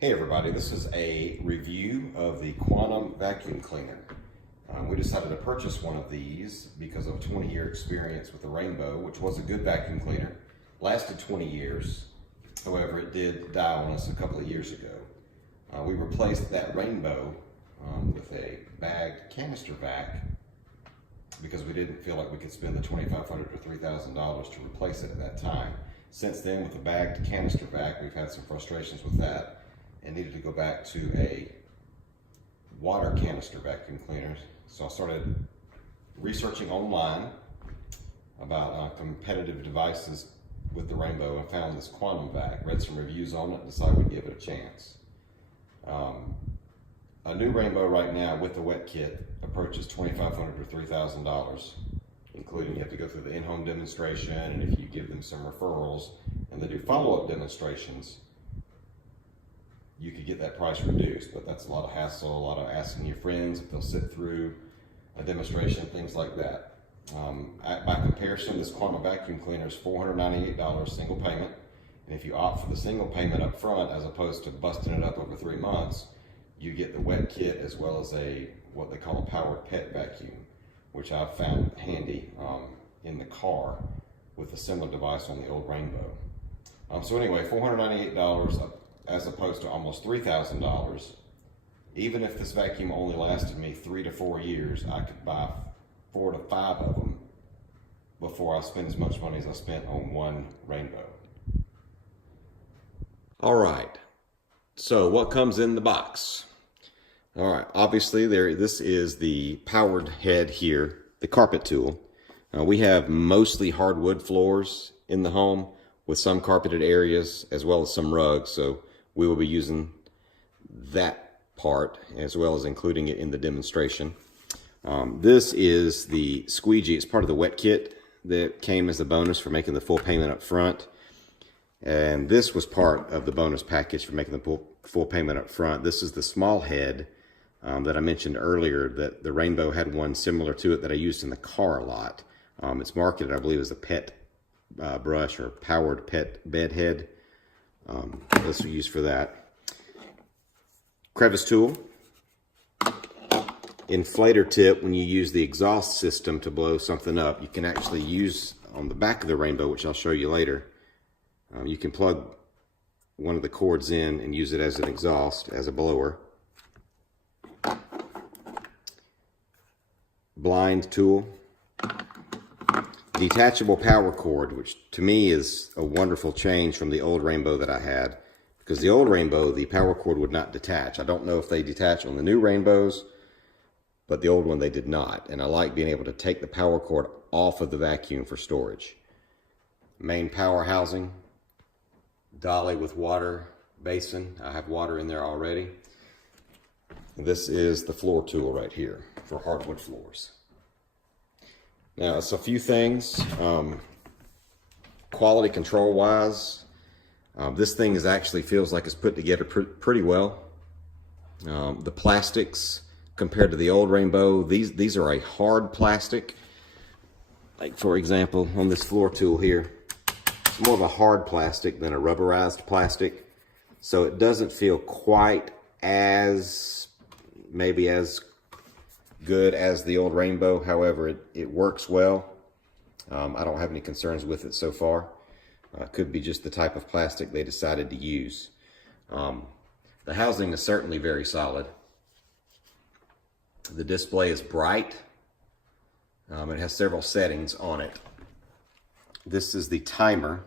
Hey everybody, this is a review of the Quantum vacuum cleaner. We decided to purchase one of these because of a 20-year experience with the Rainbow, which was a good vacuum cleaner. Lasted 20 years, however it did die on us a couple of years ago. We replaced that Rainbow with a bagged canister vac because we didn't feel like we could spend the $2,500 to $3,000 to replace it at that time. Since then, with the bagged canister vac, we've had some frustrations with that and needed to go back to a water canister vacuum cleaner. So I started researching online about competitive devices with the Rainbow and found this Quantum vac. Read some reviews on it and decided we'd give it a chance. A new Rainbow right now with the wet kit approaches $2,500 to $3,000, including you have to go through the in-home demonstration, and if you give them some referrals and they do follow-up demonstrations, you could get that price reduced, but that's a lot of hassle, a lot of asking your friends if they'll sit through a demonstration, things like that. By comparison, this Quantum vacuum cleaner is $498 single payment, and if you opt for the single payment up front as opposed to busting it up over 3 months, you get the wet kit as well as what they call a powered pet vacuum, which I've found handy in the car with a similar device on the old Rainbow. So anyway, $498 as opposed to almost $3,000. Even if this vacuum only lasted me 3 to 4 years, I could buy 4 to 5 of them before I spend as much money as I spent on one Rainbow. All right, so what comes in the box? All right, obviously this is the powered head here, the carpet tool. We have mostly hardwood floors in the home with some carpeted areas as well as some rugs, so we will be using that part as well as including it in the demonstration. This is the squeegee. It's part of the wet kit that came as a bonus for making the full payment up front. And this was part of the bonus package for making the full payment up front. This is the small head that I mentioned earlier, that the Rainbow had one similar to it that I used in the car a lot. It's marketed, I believe, as a pet brush or powered pet bed head. This we use for that. Crevice tool. Inflator tip. When you use the exhaust system to blow something up, you can actually use on the back of the Rainbow, which I'll show you later. You can plug one of the cords in and use it as an exhaust, as a blower. Blind tool. Detachable power cord, which to me is a wonderful change from the old Rainbow that I had, because the old Rainbow, the power cord would not detach. I don't know if they detach on the new Rainbows, but the old one they did not, and I like being able to take the power cord off of the vacuum for storage. Main power housing, dolly with water basin. I have water in there already. This is the floor tool right here for hardwood floors. Now, it's a few things. Quality control wise, this thing actually feels like it's put together pretty well. The plastics compared to the old Rainbow, these are a hard plastic. Like, for example, on this floor tool here, it's more of a hard plastic than a rubberized plastic. So it doesn't feel quite as, maybe as good as the old Rainbow. However, it works well. I don't have any concerns with it so far. Could be just the type of plastic they decided to use. The housing is certainly very solid. The display is bright. It has several settings on it. This is the timer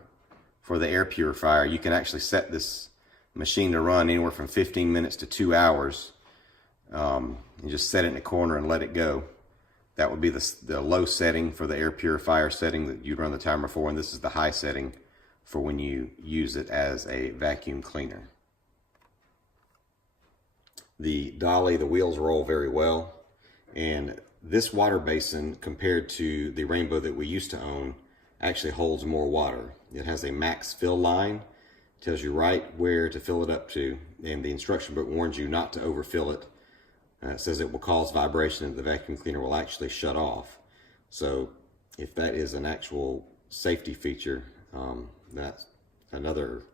for the air purifier. You can actually set this machine to run anywhere from 15 minutes to 2 hours. You just set it in a corner and let it go. That would be the low setting for the air purifier setting that you'd run the timer for, and this is the high setting for when you use it as a vacuum cleaner. The dolly, the wheels roll very well, and this water basin compared to the Rainbow that we used to own actually holds more water. It has a max fill line, tells you right where to fill it up to, and the instruction book warns you not to overfill it. It says it will cause vibration and the vacuum cleaner will actually shut off. So if that is an actual safety feature, that's another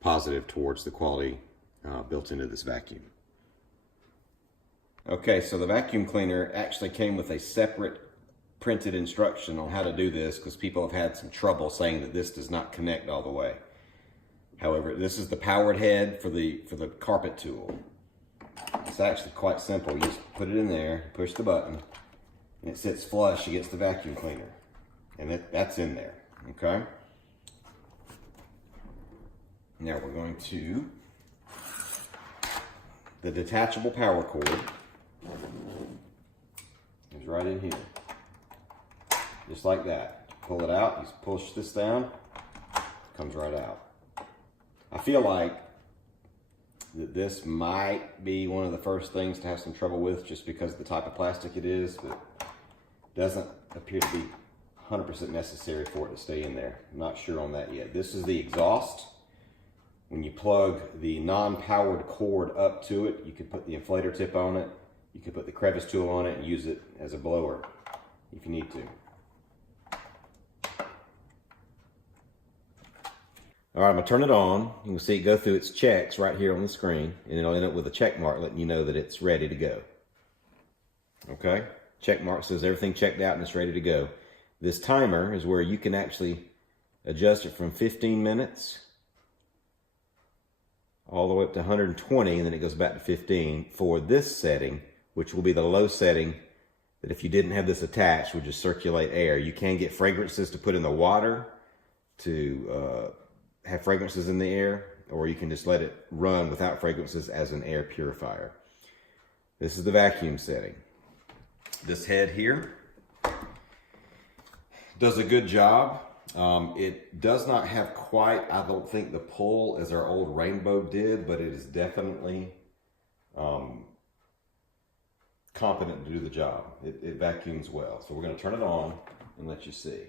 positive towards the quality built into this vacuum. Okay, so the vacuum cleaner actually came with a separate printed instruction on how to do this, because people have had some trouble saying that this does not connect all the way. However, this is the powered head for the carpet tool. It's actually quite simple. You just put it in there, push the button, and it sits flush against the vacuum cleaner. And that's in there, okay? Now we're going to, the detachable power cord is right in here. Just like that. Pull it out, you push this down, it comes right out. I feel like that this might be one of the first things to have some trouble with, just because of the type of plastic it is, but doesn't appear to be 100% necessary for it to stay in there. I'm not sure on that yet. This is the exhaust. When you plug the non-powered cord up to it, you can put the inflator tip on it, you can put the crevice tool on it and use it as a blower if you need to. All right, I'm gonna turn it on. You can see it go through its checks right here on the screen, and it'll end up with a check mark letting you know that it's ready to go. Okay, check mark says everything checked out and it's ready to go. This timer is where you can actually adjust it from 15 minutes all the way up to 120, and then it goes back to 15 for this setting, which will be the low setting that if you didn't have this attached would just circulate air. You can get fragrances to put in the water to have fragrances in the air, or you can just let it run without fragrances as an air purifier. This is the vacuum setting. This head here does a good job. It does not have quite, I don't think, the pull as our old Rainbow did, but it is definitely competent to do the job. It vacuums well. So we're going to turn it on and let you see.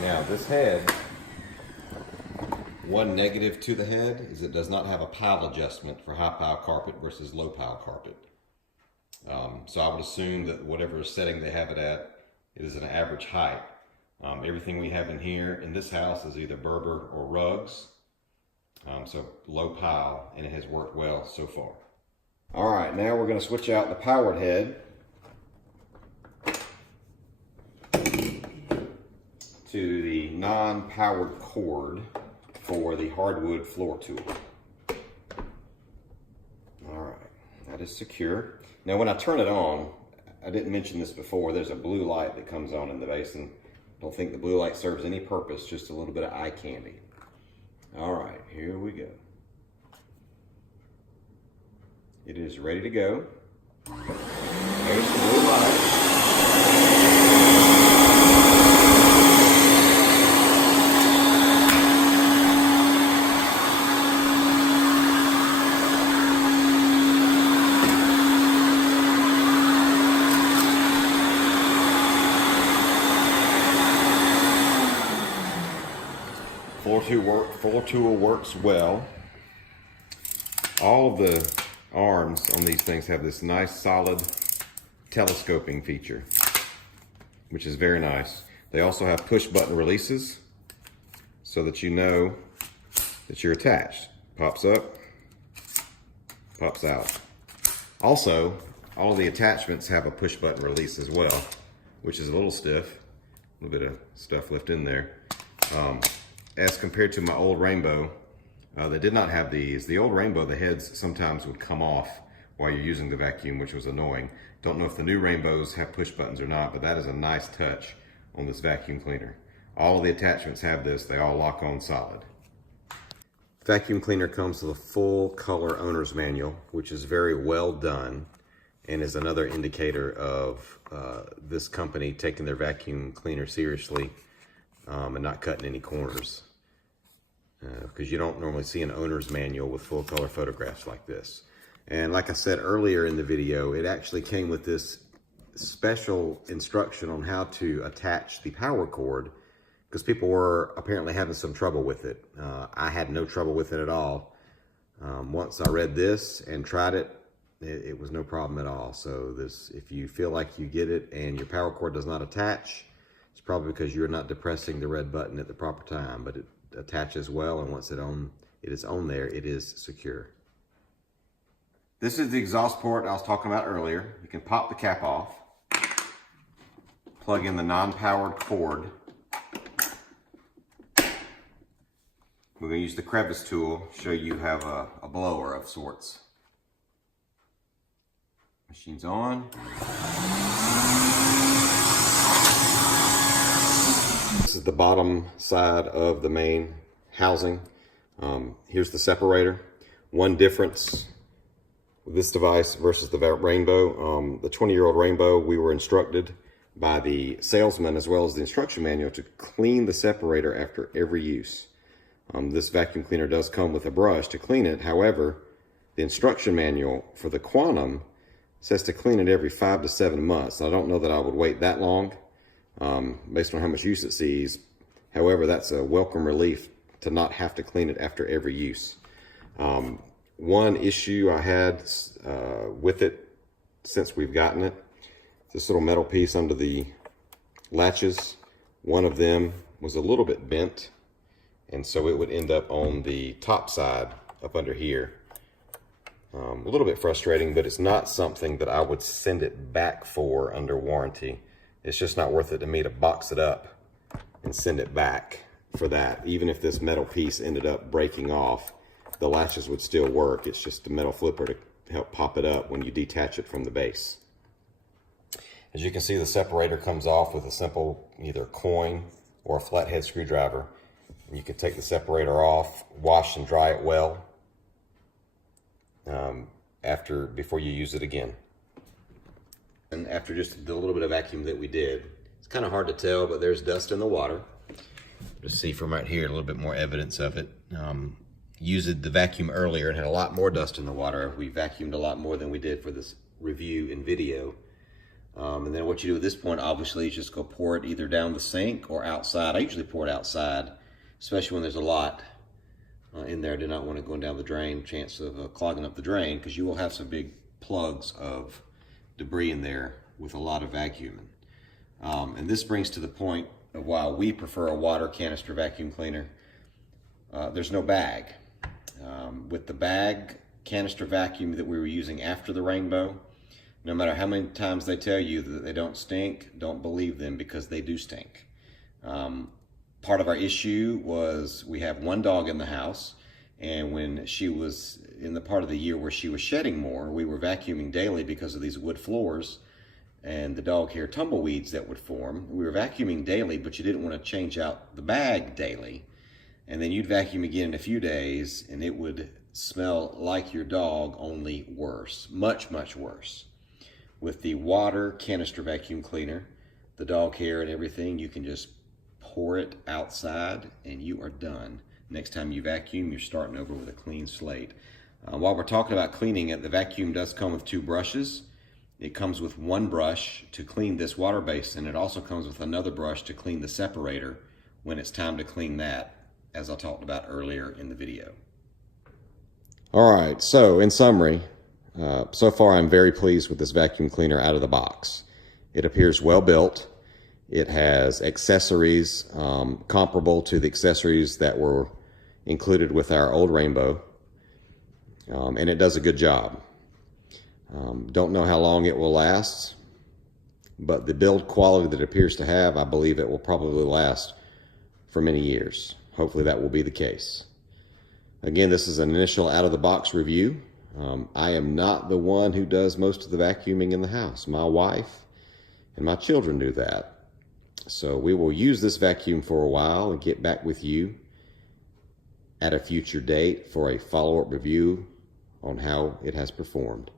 Now this head, one negative to the head is it does not have a pile adjustment for high pile carpet versus low pile carpet. So I would assume that whatever setting they have it at, it is an average height. Everything we have in here in this house is either Berber or rugs. So low pile, and it has worked well so far. All right, now we're going to switch out the powered head to the non-powered cord for the hardwood floor tool. All right, that is secure. Now when I turn it on, I didn't mention this before, there's a blue light that comes on in the basin. Don't think the blue light serves any purpose, just a little bit of eye candy. All right, here we go. It is ready to go. There's the blue light. Floor tool works well. All of the arms on these things have this nice solid telescoping feature, which is very nice. They also have push button releases so that you know that you're attached. Pops up, pops out. Also, all of the attachments have a push button release as well, which is a little stiff. A little bit of stuff left in there. As compared to my old Rainbow, that did not have these. The old Rainbow, the heads sometimes would come off while you're using the vacuum, which was annoying. Don't know if the new Rainbows have push buttons or not, but that is a nice touch on this vacuum cleaner. All of the attachments have this. They all lock on solid. Vacuum cleaner comes with a full color owner's manual, which is very well done and is another indicator of this company taking their vacuum cleaner seriously and not cutting any corners. Because you don't normally see an owner's manual with full color photographs like this. And like I said earlier in the video, it actually came with this special instruction on how to attach the power cord because people were apparently having some trouble with it. I had no trouble with it at all. Once I read this and tried it, it was no problem at all. So if you feel like you get it and your power cord does not attach, it's probably because you're not depressing the red button at the proper time, but it attaches well, and once it is on there, it is secure. This is the exhaust port I was talking about earlier. You can pop the cap off, plug in the non-powered cord. We're going to use the crevice tool, show you have a blower of sorts. Machine's on. This is the bottom side of the main housing. Here's the separator. One difference with this device versus the Rainbow. The 20-year-old Rainbow, we were instructed by the salesman as well as the instruction manual to clean the separator after every use. This vacuum cleaner does come with a brush to clean it. However, the instruction manual for the Quantum says to clean it every 5 to 7 months. I don't know that I would wait that long based on how much use it sees. However, that's a welcome relief to not have to clean it after every use. One issue I had with it since we've gotten it, this little metal piece under the latches, one of them was a little bit bent, and so it would end up on the top side up under here. A little bit frustrating, but it's not something that I would send it back for under warranty. It's just not worth it to me to box it up and send it back for that. Even if this metal piece ended up breaking off, the latches would still work. It's just a metal flipper to help pop it up when you detach it from the base. As you can see, the separator comes off with a simple either coin or a flathead screwdriver. You can take the separator off, wash and dry it well before you use it again. And after just the little bit of vacuum that we did, it's kind of hard to tell, but there's dust in the water. Just see from right here a little bit more evidence of it. Used the vacuum earlier and had a lot more dust in the water. We vacuumed a lot more than we did for this review and video. And then what you do at this point, obviously, is just go pour it either down the sink or outside. I usually pour it outside, especially when there's a lot in there. I do not want it going down the drain, chance of clogging up the drain, because you will have some big plugs of debris in there with a lot of vacuuming. And this brings to the point of why we prefer a water canister vacuum cleaner. There's no bag. With the bag canister vacuum that we were using after the Rainbow, no matter how many times they tell you that they don't stink, don't believe them, because they do stink. Part of our issue was we have one dog in the house, and when she was in the part of the year where she was shedding more, we were vacuuming daily because of these wood floors and the dog hair tumbleweeds that would form. We were vacuuming daily, but you didn't want to change out the bag daily. And then you'd vacuum again in a few days, and it would smell like your dog, only worse, much, much worse. With the water canister vacuum cleaner, the dog hair and everything, you can just pour it outside and you are done. Next time you vacuum, you're starting over with a clean slate. While we're talking about cleaning it, the vacuum does come with 2 brushes. It comes with one brush to clean this water basin. It also comes with another brush to clean the separator when it's time to clean that, as I talked about earlier in the video. All right, so in summary, so far I'm very pleased with this vacuum cleaner out of the box. It appears well built. It has accessories comparable to the accessories that were included with our old Rainbow, and it does a good job. Don't know how long it will last, but the build quality that it appears to have, I believe it will probably last for many years. Hopefully that will be the case. Again, this is an initial out-of-the-box review. I am not the one who does most of the vacuuming in the house. My wife and my children do that. So we will use this vacuum for a while and get back with you at a future date for a follow-up review on how it has performed.